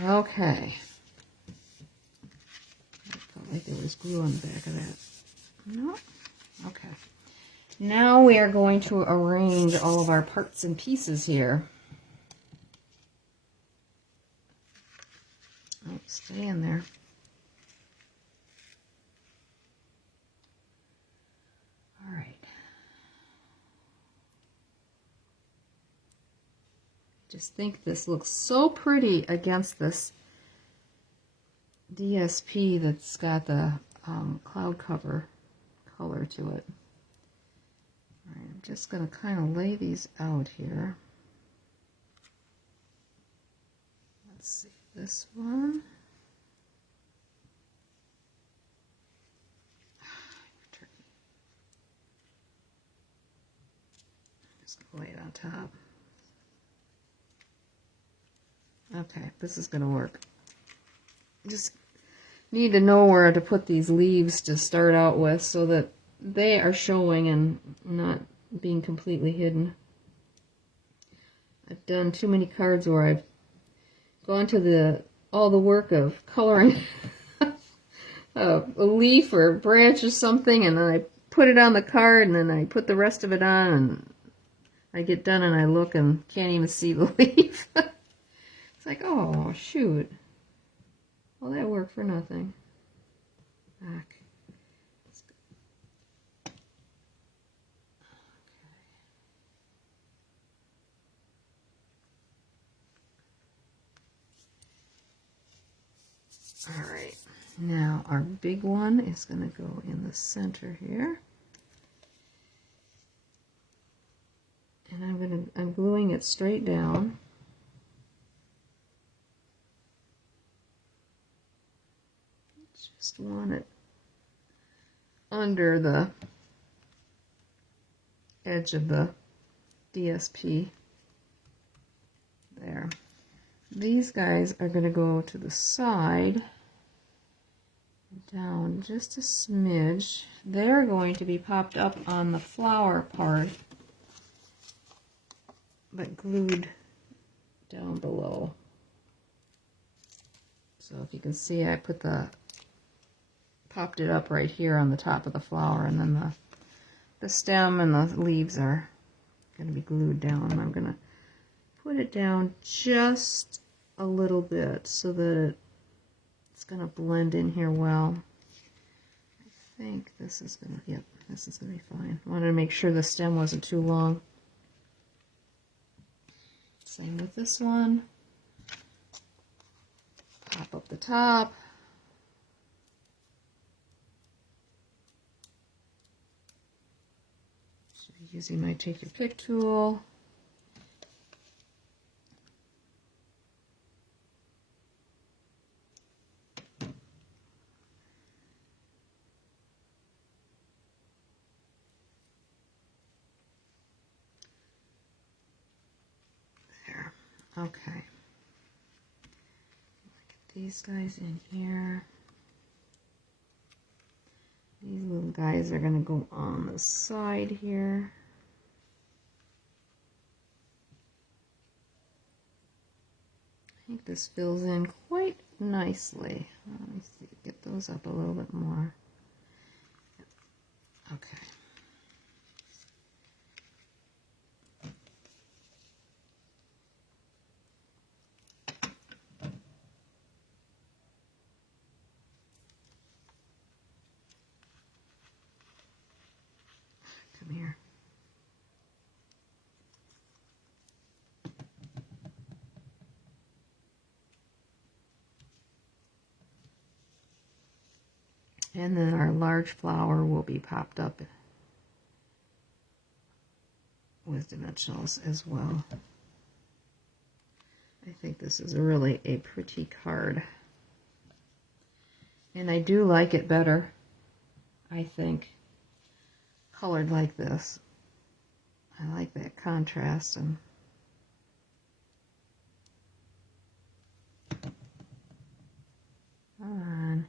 Okay. I felt like there was glue on the back of that. No? Okay. Now we are going to arrange all of our parts and pieces here. Oh, stay in there. All right. Just think this looks so pretty against this DSP that's got the cloud cover color to it. All right, I'm just going to kind of lay these out here. Let's see, this one. Just going to lay it on top. Okay, this is going to work. Just need to know where to put these leaves to start out with so that they are showing and not being completely hidden. I've done too many cards where I've gone to all the work of coloring a leaf or a branch or something, and then I put it on the card, and then I put the rest of it on, and I get done and I look and can't even see the leaf. It's like, oh, shoot. Well, that worked for nothing. Back. All right. Now our big one is going to go in the center here. And I'm gluing it straight down. Just want it under the edge of the DSP. There. These guys are going to go to the side, down just a smidge. They're going to be popped up on the flower part, but glued down below. So if you can see, I popped it up right here on the top of the flower, and then the stem and the leaves are going to be glued down. I'm going to put it down just a little bit so that it's going to blend in here well. I think this is going to, yep, this is going to be fine. I wanted to make sure the stem wasn't too long. Same with this one. Pop up the top. Should be using my Take Your Pick tool. Okay. Get these guys in here. These little guys are going to go on the side here. I think this fills in quite nicely. Let me see, get those up a little bit more. Okay. Come here. And then our large flower will be popped up with dimensionals as well. I think this is really a pretty card. And I do like it better, I think, colored like this. I like that contrast. And come on.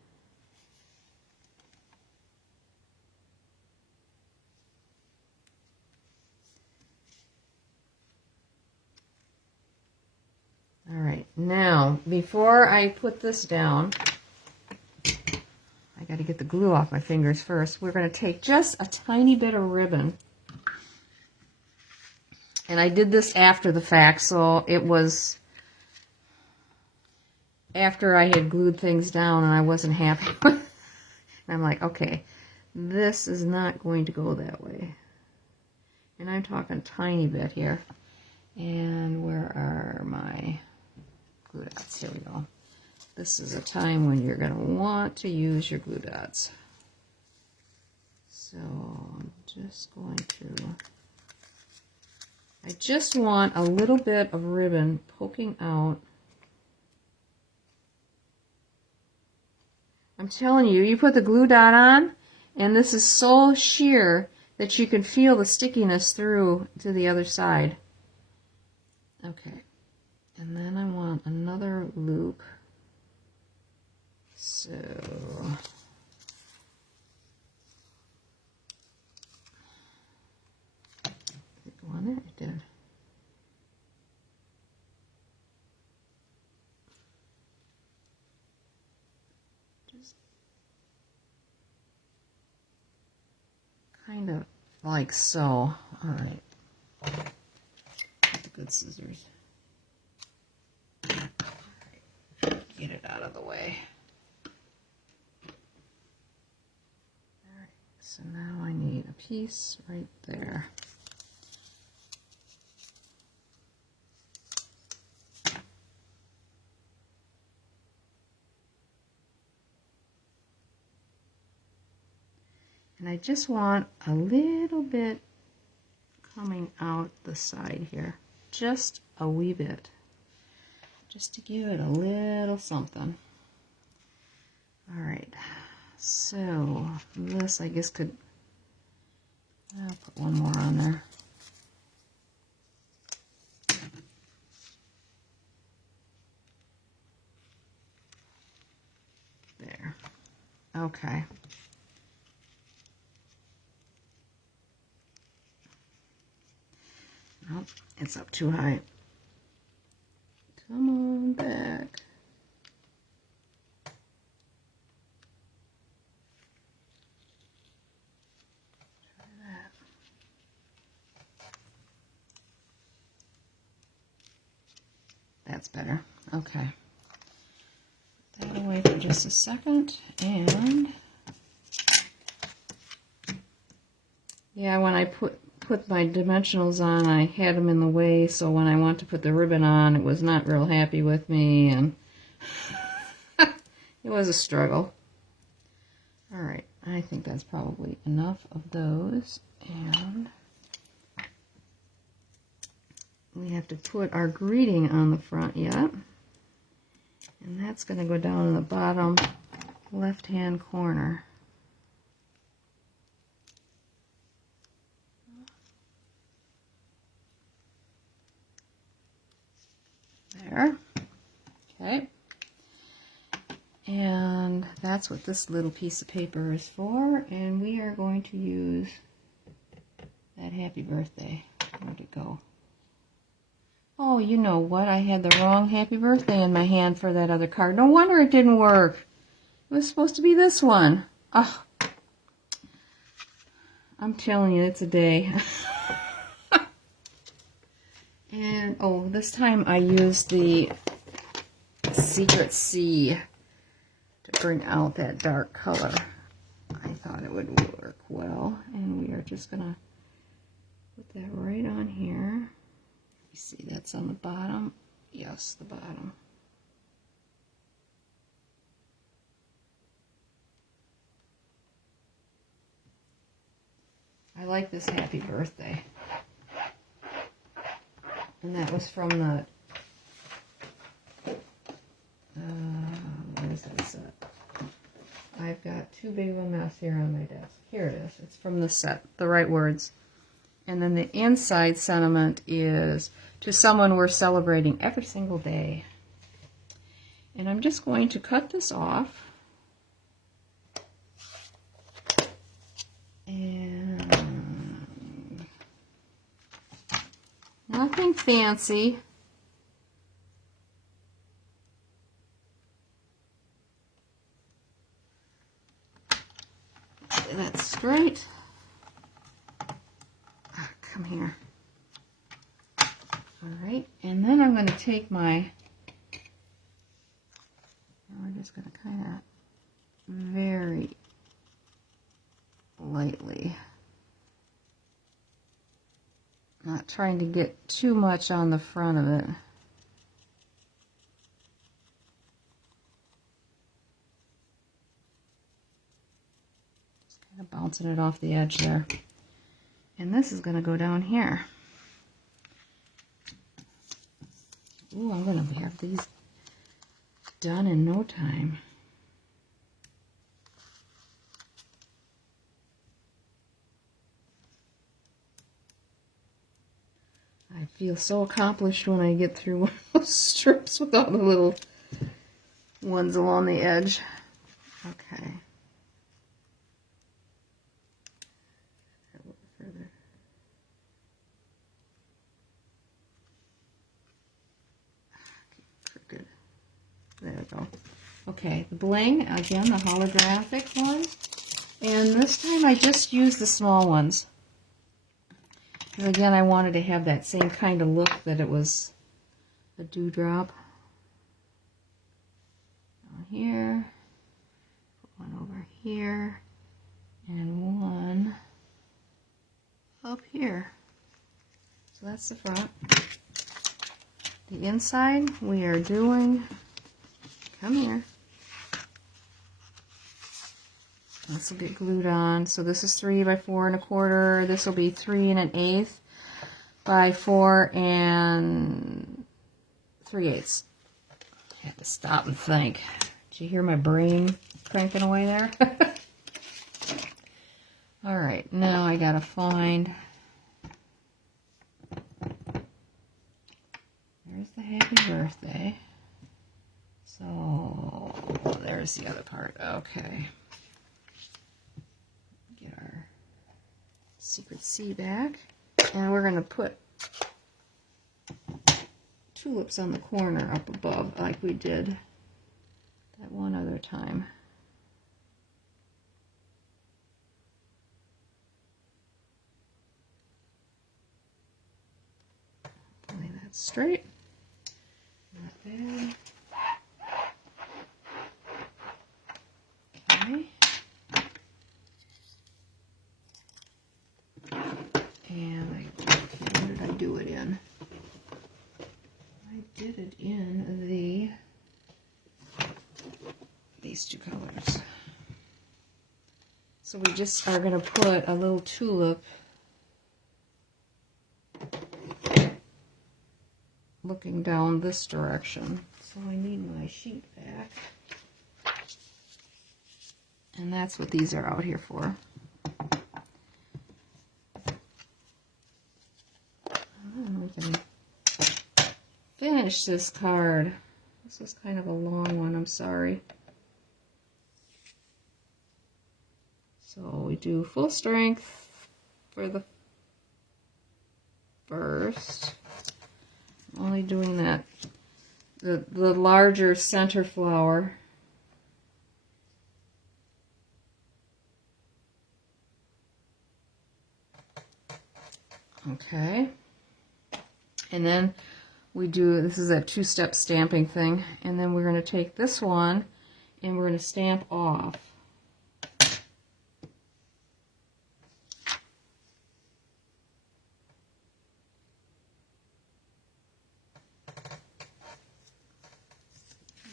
All right, now before I put this down, I got to get the glue off my fingers first. We're going to take just a tiny bit of ribbon. And I did this after the fact, so it was after I had glued things down and I wasn't happy with it. And I'm like, okay, this is not going to go that way. And I'm talking a tiny bit here. And where are my glue dots? Here we go. This is a time when you're going to want to use your glue dots. So I'm just going to, I just want a little bit of ribbon poking out. I'm telling you, you put the glue dot on, and this is so sheer that you can feel the stickiness through to the other side. Okay, and then I want another loop. So did it go on there? It did. Just kind of like so. All right. Get the good scissors. All right. Get it out of the way. So now I need a piece right there. And I just want a little bit coming out the side here. Just a wee bit. Just to give it a little something. All right. So this, I guess, could, I'll put one more on there. Okay. Nope, it's up too high. Come on back. Try that. That's better. Okay. Put that away for just a second. And yeah, when I put my dimensionals on, I had them in the way, so when I want to put the ribbon on, it was not real happy with me, and it was a struggle. All right, I think that's probably enough of those, and we have to put our greeting on the front yet, and that's going to go down in the bottom left-hand corner. There. Okay. And that's what this little piece of paper is for, and we are going to use that happy birthday. Where'd it go? Oh, you know what? I had the wrong happy birthday in my hand for that other card. No wonder it didn't work. It was supposed to be this one. Oh, I'm telling you, it's a day. And, oh, this time I used the Secret Sea to bring out that dark color. I thought it would work well. And we are just going to put that right on here. You see that's on the bottom? Yes, the bottom. I like this happy birthday. And that was from the, what is that set? I've got too big of a mess here on my desk. Here it is. It's from the set, The Right Words. And then the inside sentiment is, to someone we're celebrating every single day. And I'm just going to cut this off. And nothing fancy. That's straight. Come here. All right, and then I'm going to take my, we're just going to kind of very lightly, not trying to get too much on the front of it. Just kind of bouncing it off the edge there. And this is going to go down here. Ooh, I'm going to have these done in no time. I feel so accomplished when I get through one of those strips with all the little ones along the edge. Okay. A little further. Crooked. There we go. Okay, the bling, again, the holographic one. And this time I just used the small ones. Because again, I wanted to have that same kind of look that it was a dewdrop. Down here, put one over here, and one up here. So that's the front. The inside, we are doing, come here. This will get glued on. So this is 3 by 4 1/4. This will be 3 1/8 by 4 3/8. I had to stop and think. Did you hear my brain cranking away there? All right, now I gotta find. There's the happy birthday. So there's the other part. Okay. secret C back. And we're going to put tulips on the corner up above like we did that one other time. Lay that straight. Not bad. Okay. And where did I do it in? I did it in these two colors. So we just are going to put a little tulip looking down this direction. So I need my sheet back. And that's what these are out here for. We can finish this card. This was kind of a long one, I'm sorry. So we do full strength for the first. I'm only doing that, the larger center flower. Okay. And then we do, this is a two-step stamping thing, and then we're going to take this one and we're going to stamp off.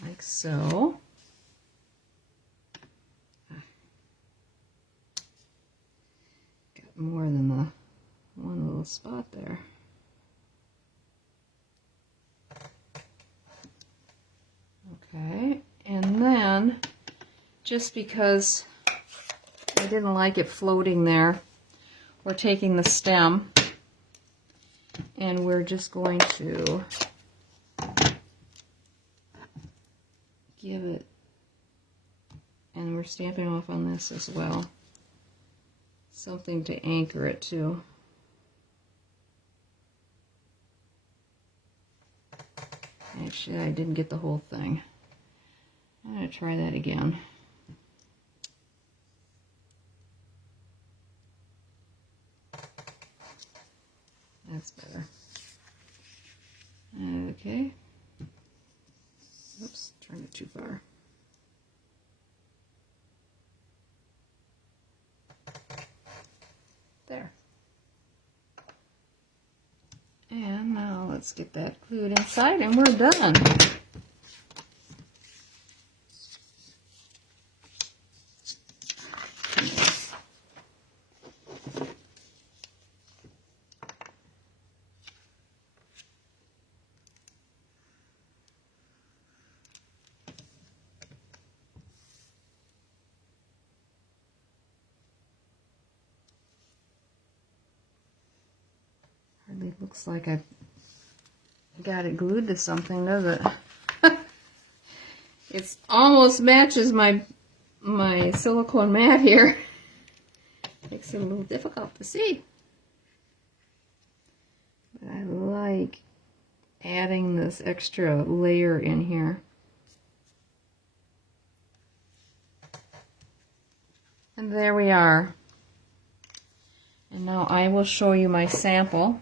Like so. Got more than the one little spot there. Okay, and then, just because I didn't like it floating there, we're taking the stem and we're just going to give it, and we're stamping off on this as well, something to anchor it to. Actually, I didn't get the whole thing. I'm going to try that again. That's better. Okay. Oops, turned it too far. There. And now let's get that glued inside and we're done. Hardly looks like I got it glued to something, does it? It almost matches my silicone mat here. Makes it a little difficult to see. But I like adding this extra layer in here. And there we are. And now I will show you my sample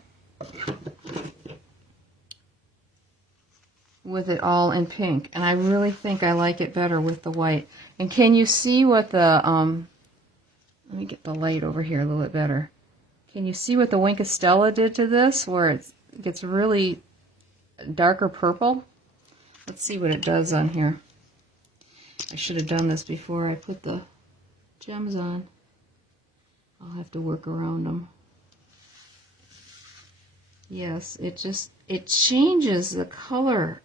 with it all in pink. And I really think I like it better with the white. And can you see what the, let me get the light over here a little bit better. Can you see what the Wink of Stella did to this, where it gets really darker purple? Let's see what it does on here. I should have done this before I put the gems on. I'll have to work around them. Yes, it changes the color.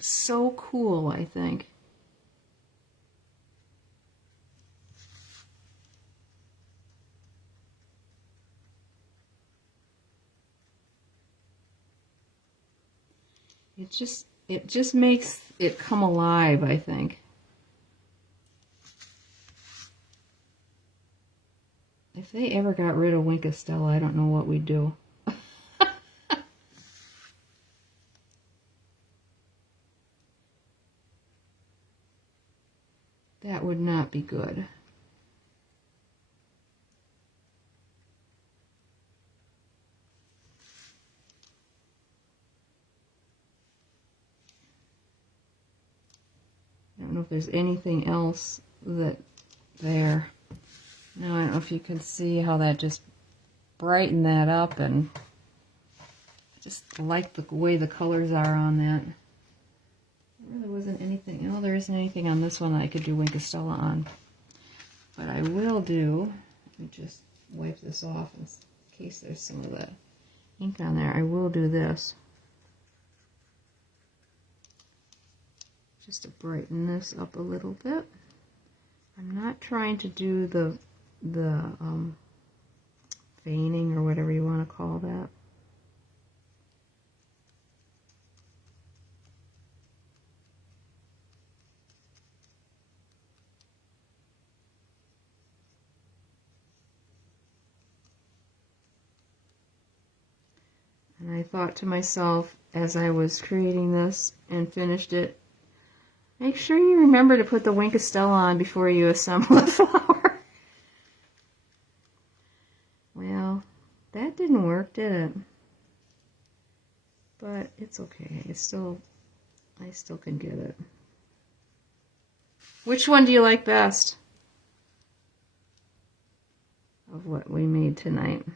So cool, I think. It just makes it come alive, I think. If they ever got rid of Wink Estella, I don't know what we'd do. That would not be good. I don't know if there's anything else there. Now, I don't know if you can see how that just brightened that up, and I just like the way the colors are on that. There really wasn't anything, oh, there isn't anything on this one that I could do Wink Estella on. But I will do, let me just wipe this off in case there's some of the ink on there. I will do this, just to brighten this up a little bit. I'm not trying to do the veining or whatever you want to call that. And I thought to myself as I was creating this and finished it, make sure you remember to put the Wink Estella on before you assemble the flower. Well, that didn't work, did it? But it's okay. I still can get it. Which one do you like best of what we made tonight?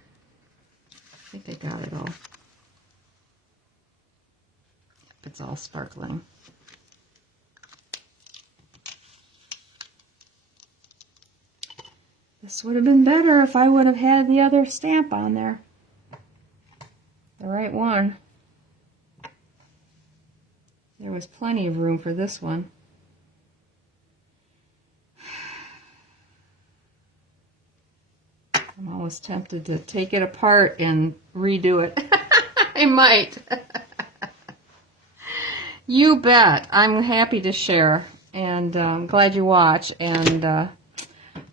I think I got it all. It's all sparkling. This would have been better if I would have had the other stamp on there. The right one. There was plenty of room for this one. I'm always tempted to take it apart and redo it. I might. You bet. I'm happy to share, and I'm glad you watch. And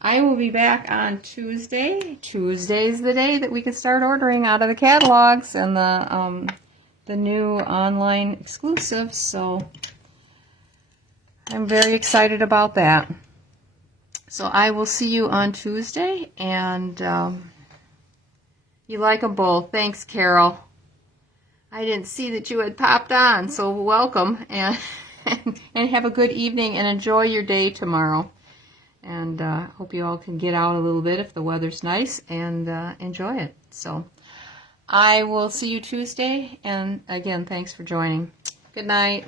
I will be back on Tuesday. Tuesday's the day that we can start ordering out of the catalogs and the new online exclusives. So I'm very excited about that. So I will see you on Tuesday, and you like them both. Thanks, Carol. I didn't see that you had popped on, so welcome, and have a good evening, and enjoy your day tomorrow. And hope you all can get out a little bit if the weather's nice, and enjoy it. So I will see you Tuesday, and again, thanks for joining. Good night.